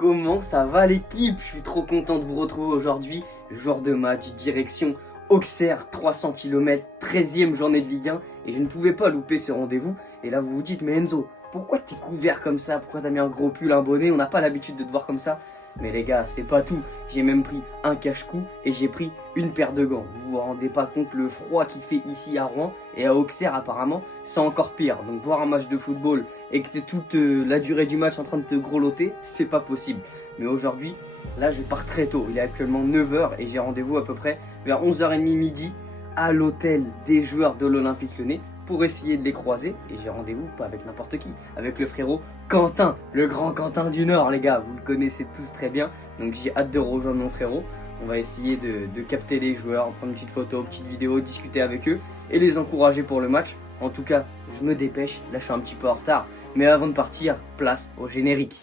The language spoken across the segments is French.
Comment ça va l'équipe? Je suis trop content de vous retrouver aujourd'hui. Jour de match, direction Auxerre, 300 km, 13e journée de Ligue 1. Et je ne pouvais pas louper ce rendez-vous. Et là vous vous dites, mais Enzo, pourquoi t'es couvert comme ça? Pourquoi t'as mis un gros pull, un bonnet? On n'a pas l'habitude de te voir comme ça. Mais les gars, c'est pas tout. J'ai même pris un cache-cou et j'ai pris une paire de gants. Vous vous rendez pas compte le froid qu'il fait ici à Rouen. Et à Auxerre apparemment, c'est encore pire. Donc voir un match de football et que t'es toute la durée du match en train de te grelotter, c'est pas possible. Mais aujourd'hui, là je pars très tôt. Il est actuellement 9h et j'ai rendez-vous à peu près vers 11h30 midi à l'hôtel des joueurs de l'Olympique Lyonnais pour essayer de les croiser. Et j'ai rendez-vous pas avec n'importe qui, avec le frérot Quentin, le grand Quentin du Nord, les gars. Vous le connaissez tous très bien. Donc j'ai hâte de rejoindre mon frérot. On va essayer de capter les joueurs, prendre une petite photo, une petite vidéo, discuter avec eux et les encourager pour le match. En tout cas, je me dépêche. Là, je suis un petit peu en retard. Mais avant de partir, place au générique.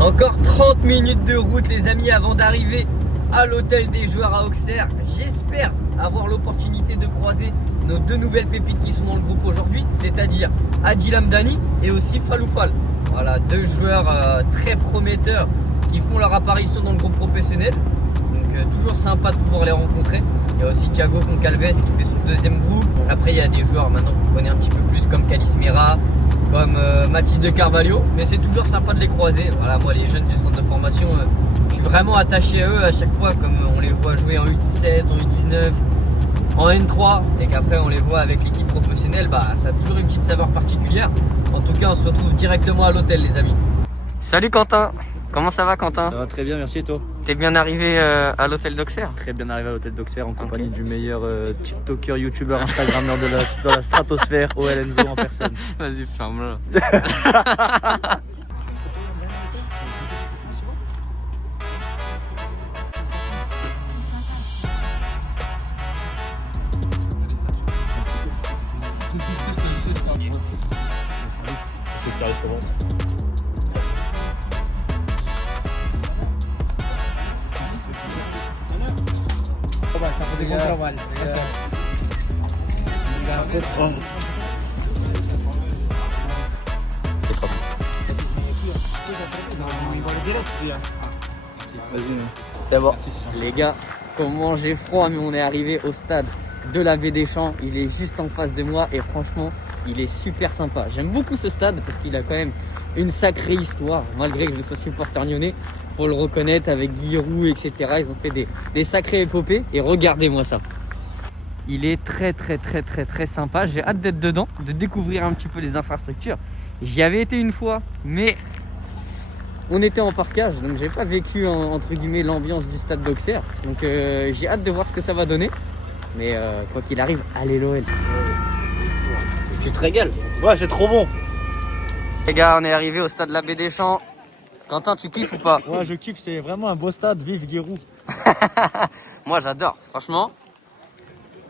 Encore 30 minutes de route les amis avant d'arriver à l'hôtel des joueurs à Auxerre. J'espère avoir l'opportunité de croiser nos deux nouvelles pépites qui sont dans le groupe aujourd'hui, c'est-à-dire Adil Hamdani et aussi Faloufal. Voilà, deux joueurs très prometteurs qui font leur apparition dans le groupe professionnel. Donc toujours sympa de pouvoir les rencontrer. Il y a aussi Thiago Goncalves qui fait son deuxième groupe. Après il y a des joueurs maintenant qu'on connaît un petit peu plus comme Calismera, comme Mathis de Carvalho, mais c'est toujours sympa de les croiser. Voilà, moi les jeunes du centre de formation, je suis vraiment attaché à eux à chaque fois, comme on les voit jouer en U17, en U19, en N3, et qu'après on les voit avec l'équipe professionnelle, bah ça a toujours une petite saveur particulière. En tout cas, on se retrouve directement à l'hôtel les amis. Salut Quentin, comment ça va Quentin? Ça va très bien, merci et toi? T'es bien arrivé à l'hôtel d'Auxerre? Très bien arrivé à l'hôtel d'Auxerre en compagnie du meilleur TikToker, YouTuber, Instagrammeur de la stratosphère, OL Enzo en personne. Vas-y, ferme-le. C'est sérieux pour moi. C'est bon. Les gars, comment j'ai froid, mais on est arrivé au stade de la Baie des Champs. Il est juste en face de moi et franchement, il est super sympa. J'aime beaucoup ce stade parce qu'il a quand même une sacrée histoire, malgré que je sois supporter lyonnais. Faut le reconnaître, avec Giroud, etc. Ils ont fait des sacrées épopées. Et regardez-moi ça. Il est très sympa. J'ai hâte d'être dedans, de découvrir un petit peu les infrastructures. J'y avais été une fois, mais on était en parkage, donc j'ai pas vécu entre guillemets l'ambiance du stade d'Auxerre. Donc j'ai hâte de voir ce que ça va donner. Mais quoi qu'il arrive, allez l'OL. Tu te régales? Ouais, c'est trop bon. Les gars, on est arrivé au stade de la Baie des Champs. Quentin, tu kiffes ou pas? Ouais, je kiffe, c'est vraiment un beau stade, vive Giroud. Moi j'adore, franchement.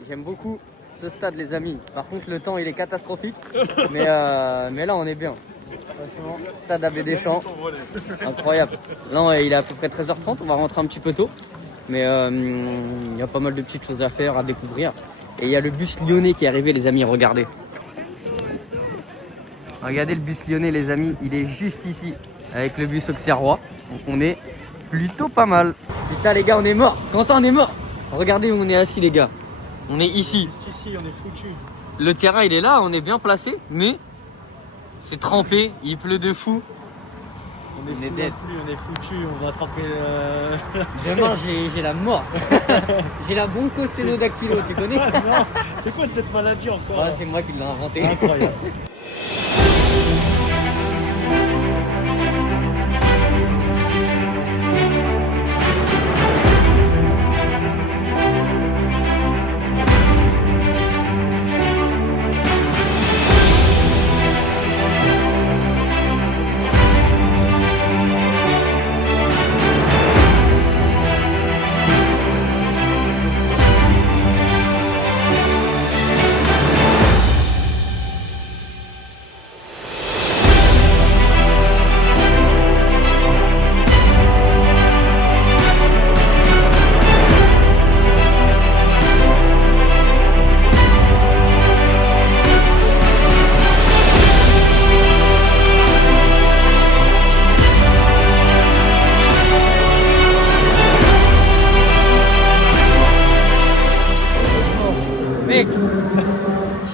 J'aime beaucoup ce stade les amis. Par contre le temps il est catastrophique. Mais là on est bien. Franchement, stade à Baie des Champs. Incroyable. Là il est à peu près 13h30, on va rentrer un petit peu tôt. Mais il y a pas mal de petites choses à faire, à découvrir. Et il y a le bus lyonnais qui est arrivé les amis, regardez. Regardez le bus lyonnais les amis, il est juste ici. Avec le bus auxerrois. Donc on est plutôt pas mal. Putain les gars on est mort. Quentin on est mort. Regardez où on est assis les gars. On est ici. Juste ici, on est foutu. Le terrain il est là, on est bien placé. Mais c'est trempé, il pleut de fou. On est dead. On est foutu, on va attraper Vraiment j'ai la mort. J'ai la bronchosténodactylo, tu connais? Non, c'est quoi cette maladie encore? Ah, c'est moi qui l'ai inventé. Incroyable.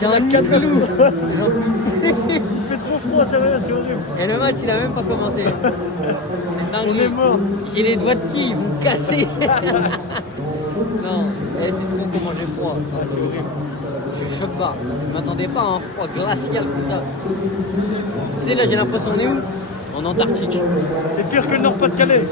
J'ai un loup. Il fait trop froid, sérieux, c'est horrible. Et le match il a même pas commencé. C'est dingue. On est mort. J'ai les doigts de pied, ils vont me casser. Non, c'est trop comment j'ai froid. Non, c'est horrible. Je suis choc bas. Je m'attendais pas à un froid glacial comme ça. Tu sais, là j'ai l'impression on est où? En Antarctique. C'est pire que le Nord-Pas-de-Calais.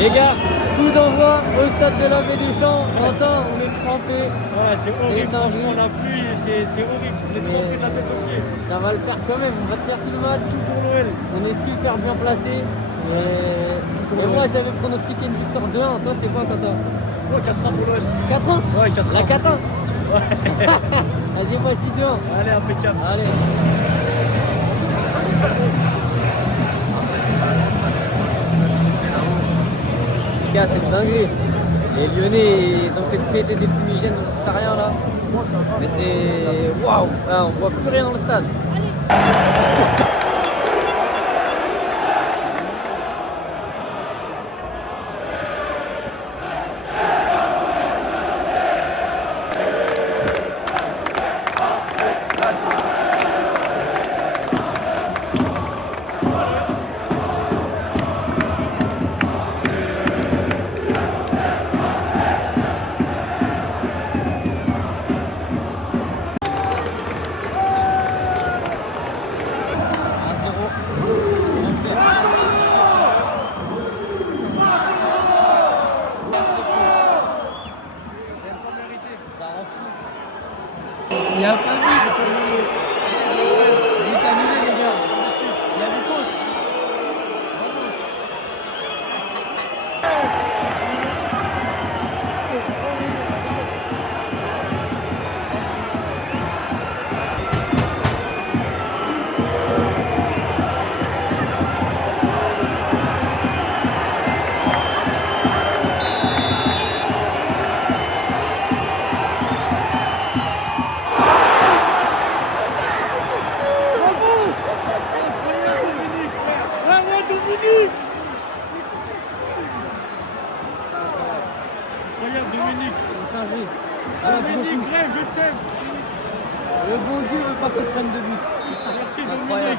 Les gars, coup d'envoi au stade de la Baie des Champs. Quentin, on est crampé. Ouais, c'est horrible. Franchement, la pluie, c'est horrible. On est trempé de la tête aux pieds. Ça va le faire quand même. On va tenir tout le match. Tout pour Noël. On est super bien placé. Et moi, j'avais pronostiqué une victoire 2-1. Toi, c'est quoi, Quentin? Ouais, 4-1 pour Noël. 4-1? Ouais, 4-1. La 4-1? Ouais. Vas-y, moi, je dis 2-1. Allez, impeccable. Allez. Les gars, c'est dingue. Les Lyonnais, ils ont fait péter des fumigènes, on ne sait rien là. Mais c'est. Waouh! Ah, on voit plus rien dans le stade. Il n'y a pas vu. Il est annulé, les gars. Il y a du faute. Incroyable, Dominique. Dominique, rêve, je t'aime. Le bon Dieu veut pas qu'on se prenne de but. Merci, Incroyable. Dominique.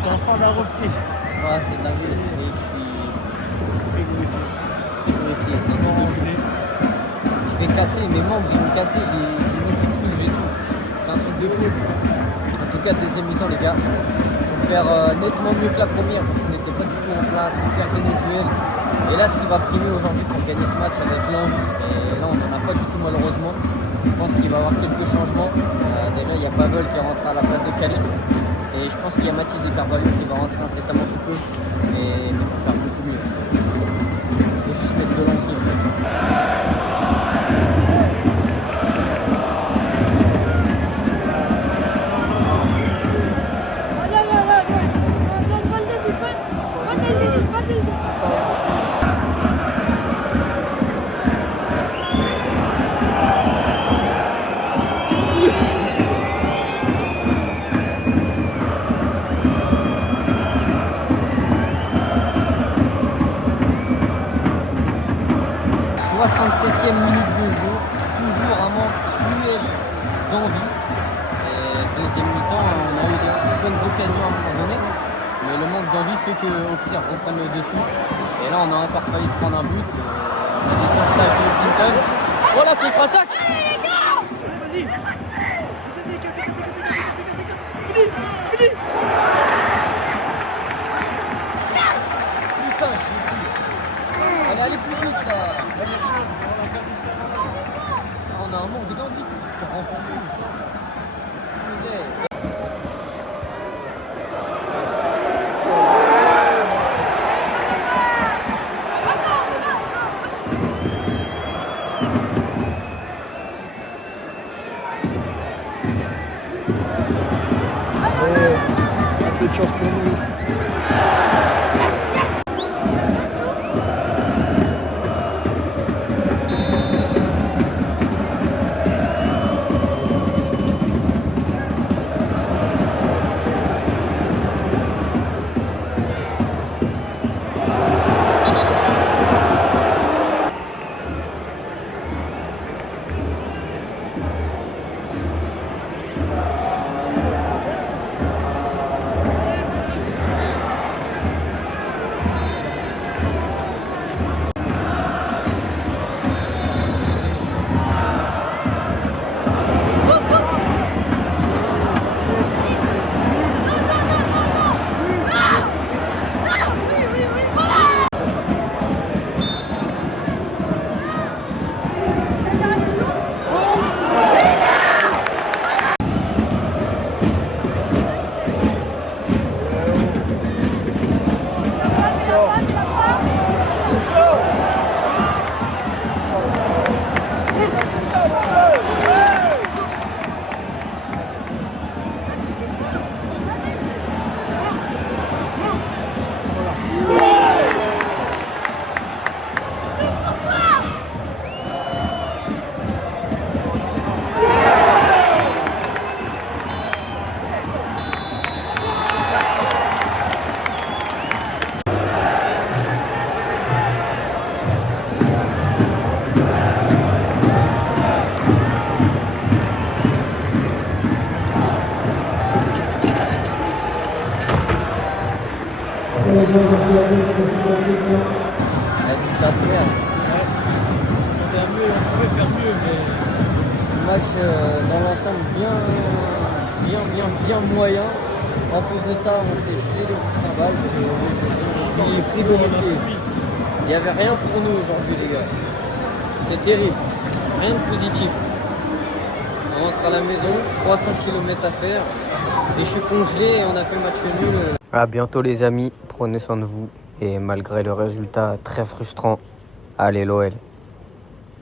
C'est enfin la reprise. Ouais, c'est dingue. Et je suis frigorifié. C'est bon. Je vais casser, mes membres ils vont casser, j'ai même plus de couilles, j'ai tout. C'est un truc de fou. En tout cas, deuxième mi-temps, les gars, il faut faire nettement mieux que la première parce qu'on n'était pas du tout en place, on perdait nos duels. Et là, ce qui va primer aujourd'hui pour gagner ce match avec l'envie, et là on n'en a pas du tout malheureusement. Je pense qu'il va y avoir quelques changements. Déjà, il y a Pavel qui rentre à la place de Calice. Et je pense qu'il y a Mathis de Carvalho qui va rentrer incessamment sous peu. Et il faut faire beaucoup mieux. Il faut juste mettre de l'envie. 67e minute de jeu, toujours un manque cruel d'envie. Et deuxième mi-temps, on a eu de bonnes occasions à un moment donné, mais le manque d'envie fait que Auxerre reprenne le dessus. Et là, on a encore failli se prendre un but. On a des sauvetages de Clinton. Oh la contre-attaque! Vas-y. Putain, j'ai dit. Allez, allez plus vite là. On a un manque d'envie qui rend fou. Un peu de chance pour nous. Résultat de merde. On s'attendait à mieux, on pouvait faire mieux, mais Match dans l'ensemble bien moyen. En plus de ça, on s'est gelé les petits balles. Il est frigorifié. Il n'y avait rien pour nous aujourd'hui, les gars. C'est terrible. Rien de positif. On rentre à la maison, 300 km à faire. Et je suis congelé et on a fait le match nul. À bientôt les amis, prenez soin de vous. Et malgré le résultat très frustrant, allez l'OL.